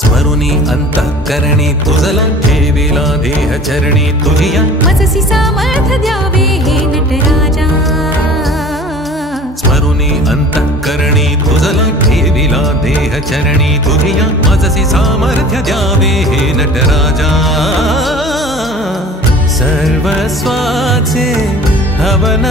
स्मरुनी अंतःकरणी तुझला ठेविला देह चरणी तुझिया मजसी सामर्थ्य द्यावे हे नटराजा स्मरुनी अंतःकरणी तुझला ठेविला देह चरणी तुझिया मजसी सामर्थ्य द्यावे हे नटराजा सर्वस्वाचे हवन